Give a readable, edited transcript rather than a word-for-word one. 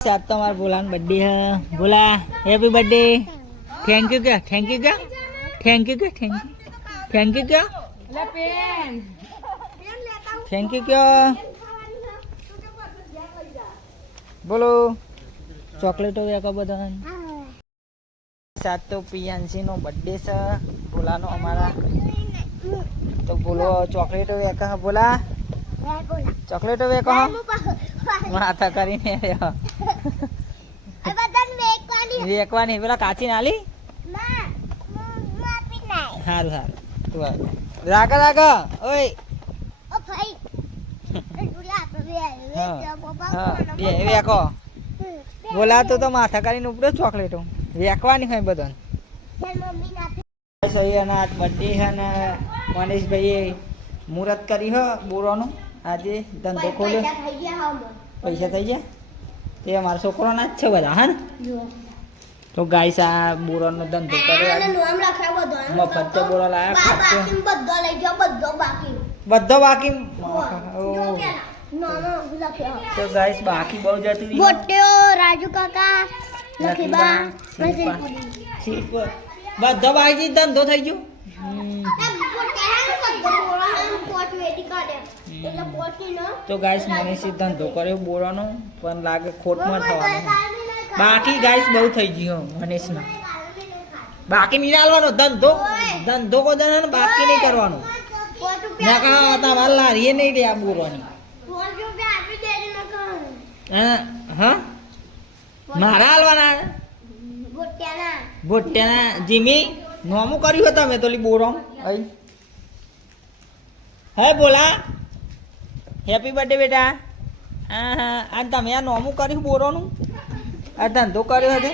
आज तो हमारा बोलान बर्थडे है। बोला हैप्पी बर्थडे। थैंक यू क्या? थैंक यू क्या? थैंक यू क्या? थैंक यू क्या? थैंक यू क्या? बोलो चॉकलेट हो गया का बदन। साथ तो पियांशी नो बर्थडे से बोला नो हमारा तो बोलो चॉकलेट हो गया कहा बोला चॉकलेट हो गया कहा माथा करी ने વેકવાની પેલા કાચી નાલી હારું હારું તું રાગ રાગ ઓય ઓ ભાઈ વેકો બોલાતો તો માથા કરીને ઉપડો ચોકલેટો વેકવાની હોય બધો સૈયાના બર્થડે છે ને મનીષભાઈએ મુહૂર્ત કરી હો બોરોનું આજે ધંધો ખોલ્યો પૈસા થઈ ગયા તે મારા છોકરાના જ છે બધા હા ને તો ગાઈસ આ બોરાનો ધંધો કર્યો મફત તો બોરા લાયા બધો બાકી તો ગાઈસ બાકી બહુ જતી બોટ્યો રાજુ કાકા લખીબા બધો બાકી ધંધો થઈ ગયો તો ગાઈસ મને ધંધો કર્યો બોરાનો પણ લાગે ખોટમાં થવાનો બાકી ગાઈસ બહુ થઈ ગયો મનીષના બાકી નહીં આલવાનો ધંધો ધંધો કો દન બાકી નહીં કરવાનો ના કહા તમારે લારીએ નહીં દે આ બોરાની હા મારા આલવાના ભોટ્યાના જીમી નોમું કર્યું હતા મેં તો બોરો હે બોલા હેપી બર્થડે બેટા હા હા આ તમે આ નોમું કર્યું બોરોનું આ ધંધો કર્યો હતો